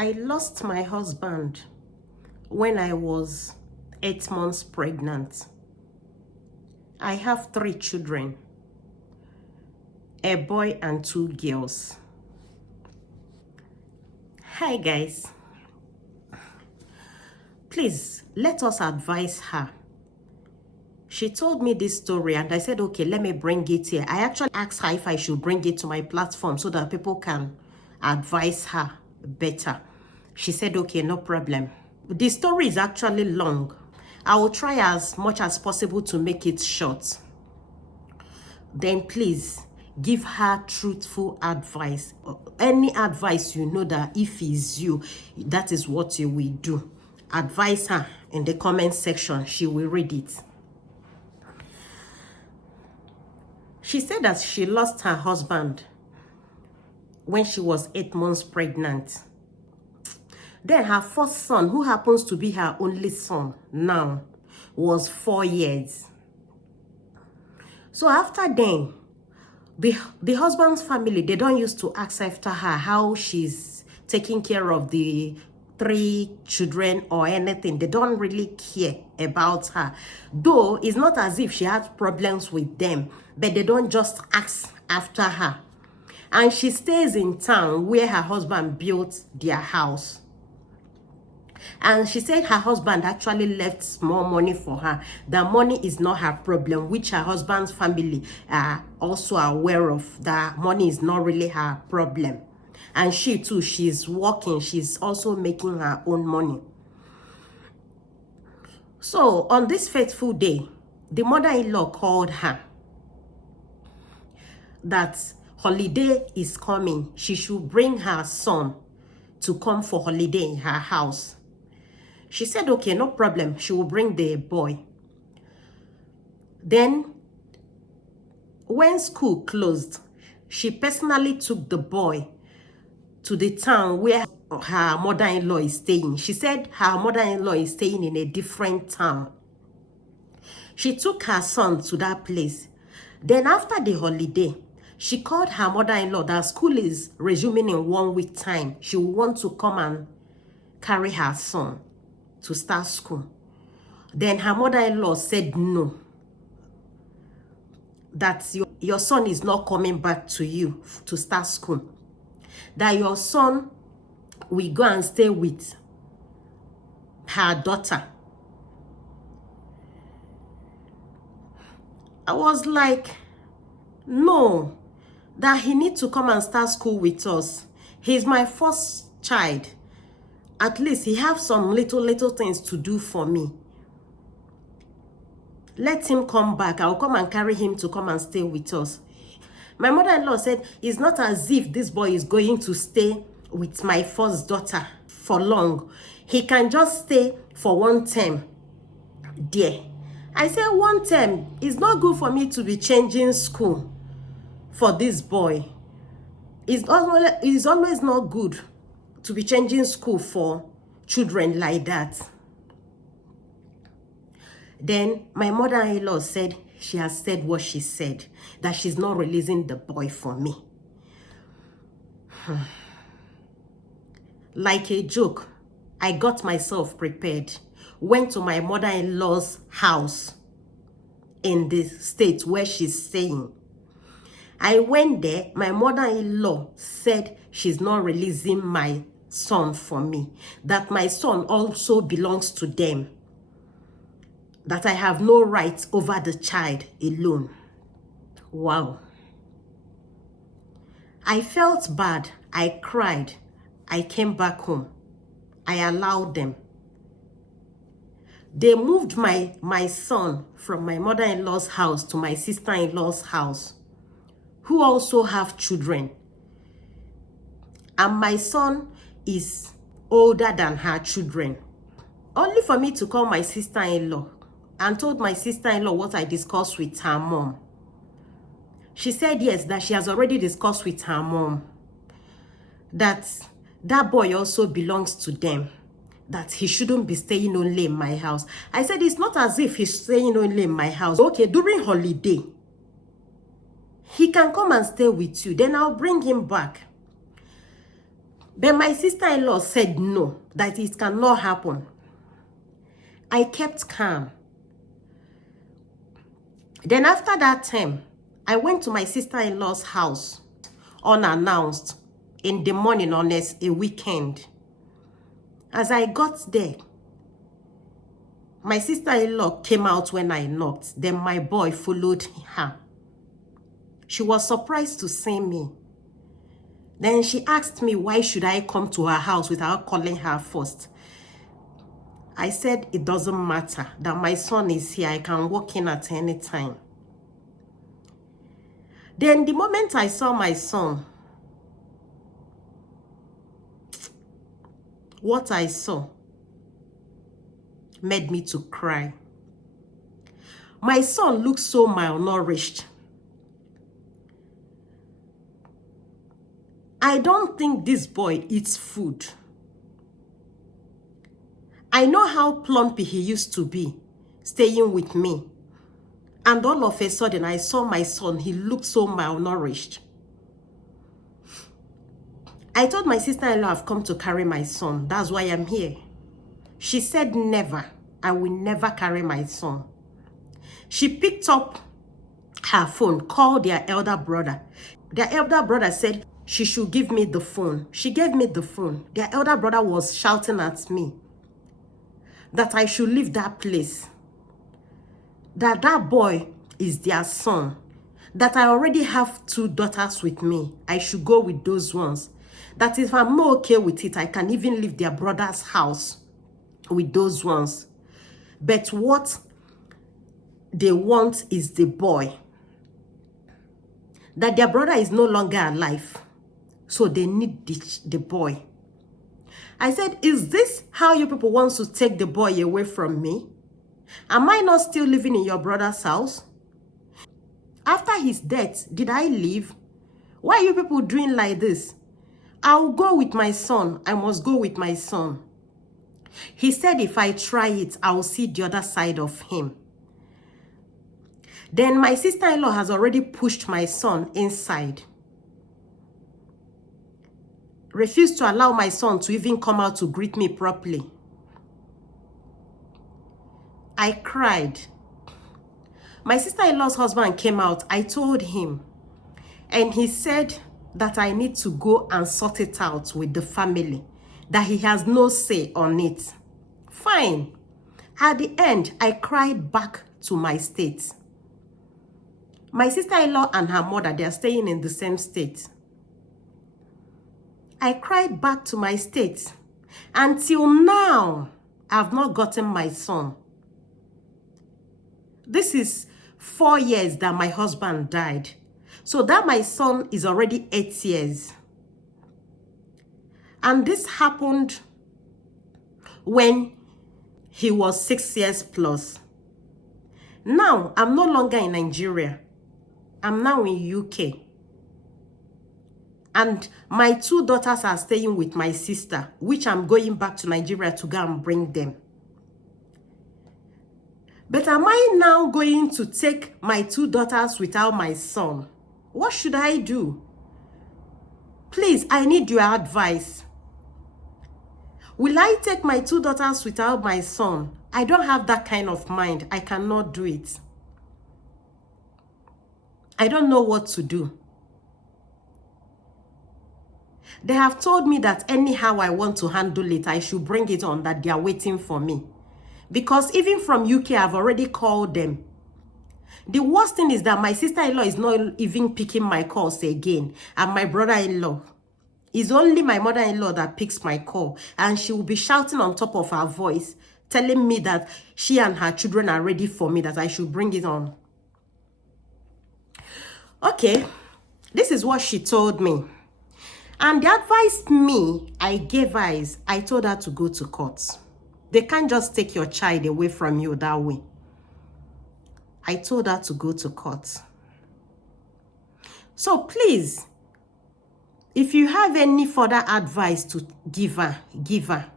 I lost my husband when I was 8 months pregnant. I have 3 children, a boy and 2 girls. Hi guys, please let us advise her. She told me this story and I said, okay, let me bring it here. I actually asked her if I should bring it to my platform so that people can advise her better. She said, okay, no problem. The story is actually long. I will try as much as possible to make it short. Then please give her truthful advice. Any advice you know that if it's you, that is what you will do. Advise her in the comment section. She will read it. She said that she lost her husband when she was 8 months pregnant. Then her first son, who happens to be her only son now, was 4 years. So after then, the husband's family, they don't used to ask after her how she's taking care of the 3 children or anything. They don't really care about her. Though it's not as if she had problems with them, but they don't just ask after her. And she stays in town where her husband built their house. And she said her husband actually left small money for her. The money is not her problem, which her husband's family are also aware of. The money is not really her problem. And she too, she's working. She's also making her own money. So on this fateful day, the mother-in-law called her that holiday is coming. She should bring her son to come for holiday in her house. She said, okay, no problem. She will bring the boy. Then, when school closed, she personally took the boy to the town where her mother-in-law is staying. She said her mother-in-law is staying in a different town. She took her son to that place. Then after the holiday, she called her mother-in-law that school is resuming in 1 week time. She will want to come and carry her son to start school. Then her mother-in-law said no, that your son is not coming back to you to start school, that your son will go and stay with her daughter. I was like, no, that he needs to come and start school with us. He's my first child. At least he have some little things to do for me. Let him come back. I'll come and carry him to come and stay with us. My mother-in-law said, it's not as if this boy is going to stay with my first daughter for long. He can just stay for 1 term there. I said 1 term is not good for me to be changing school for this boy. It's always not good to be changing school for children like that. Then my mother-in-law said she has said what she said, that she's not releasing the boy for me. Like a joke, I got myself prepared, went to my mother-in-law's house in the state where she's staying. I went there. My mother-in-law said she's not releasing my son for me, that my son also belongs to them, that I have no right over the child alone. Wow. I felt bad. I cried. I came back home. I allowed them. They moved my son from my mother-in-law's house to my sister-in-law's house, who also have children. And my son is older than her children. Only for me to call my sister-in-law and told my sister-in-law what I discussed with her mom. She said yes, that she has already discussed with her mom that boy also belongs to them, that he shouldn't be staying only in my house. I said, it's not as if he's staying only in my house. Okay, during holiday, he can come and stay with you. Then I'll bring him back. But my sister-in-law said no, that it cannot happen. I kept calm. Then after that time, I went to my sister-in-law's house unannounced in the morning on a weekend. As I got there, my sister-in-law came out when I knocked. Then my boy followed her. She was surprised to see me. Then she asked me why should I come to her house without calling her first. I said it doesn't matter, that my son is here. I can walk in at any time. Then the moment I saw my son, what I saw made me to cry. My son looked so malnourished. I don't think this boy eats food. I know how plumpy he used to be, staying with me. And all of a sudden, I saw my son. He looked so malnourished. I told my sister-in-law I've come to carry my son. That's why I'm here. She said never. I will never carry my son. She picked up her phone, called their elder brother. Their elder brother said she should give me the phone. She gave me the phone. Their elder brother was shouting at me that I should leave that place, that that boy is their son, that I already have 2 daughters with me. I should go with those ones. That if I'm not okay with it, I can even leave their brother's house with those ones. But what they want is the boy. That their brother is no longer alive. So they need the boy. I said, is this how you people want to take the boy away from me? Am I not still living in your brother's house? After his death, did I leave? Why are you people doing like this? I'll go with my son. I must go with my son. He said if I try it, I'll see the other side of him. Then my sister-in-law has already pushed my son inside. Refused to allow my son to even come out to greet me properly. I cried. My sister-in-law's husband came out. I told him. And he said that I need to go and sort it out with the family. That he has no say on it. Fine. At the end, I cried back to my state. My sister-in-law and her mother, they are staying in the same state. I cried back to my state. Until now, I've not gotten my son. This is 4 years that my husband died. So that my son is already 8 years. And this happened when he was 6 years plus. Now, I'm no longer in Nigeria. I'm now in UK. And my 2 daughters are staying with my sister, which I'm going back to Nigeria to go and bring them. But am I now going to take my 2 daughters without my son? What should I do? Please, I need your advice. Will I take my 2 daughters without my son? I don't have that kind of mind. I cannot do it. I don't know what to do. They have told me that anyhow I want to handle it, I should bring it on, that they are waiting for me. Because even from UK, I've already called them. The worst thing is that my sister-in-law is not even picking my calls again. And my brother-in-law. It's only my mother-in-law that picks my call. And she will be shouting on top of her voice, telling me that she and her children are ready for me, that I should bring it on. Okay, this is what she told me. And the advice I gave her is, I told her to go to court. They can't just take your child away from you that way. I told her to go to court. So please, if you have any further advice to give her, give her.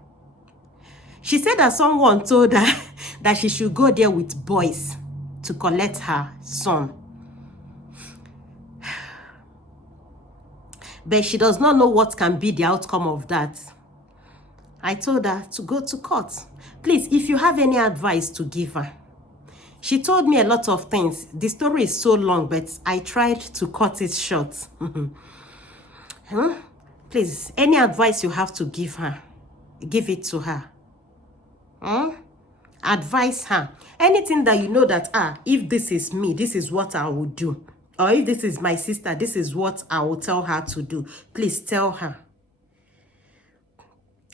She said that someone told her that she should go there with boys to collect her son. but she does not know what can be the outcome of that. I told her to go to court. Please, if you have any advice to give her. She told me a lot of things. The story is so long, but I tried to cut it short. Please, any advice you have to give her, give it to her. Advise her. Anything that you know that, if this is me, this is what I will do. Or if this is my sister, this is what I will tell her to do. Please tell her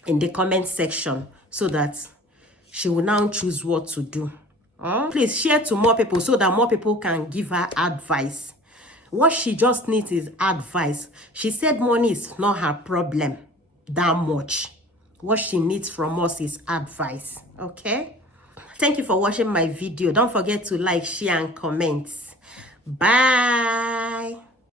in the comment section so that she will now choose what to do. Please share to more people so that more people can give her advice. What she just needs is advice. She said money is not her problem that much. What she needs from us is advice. Okay? Thank you for watching my video. Don't forget to like, share, and comment. Bye.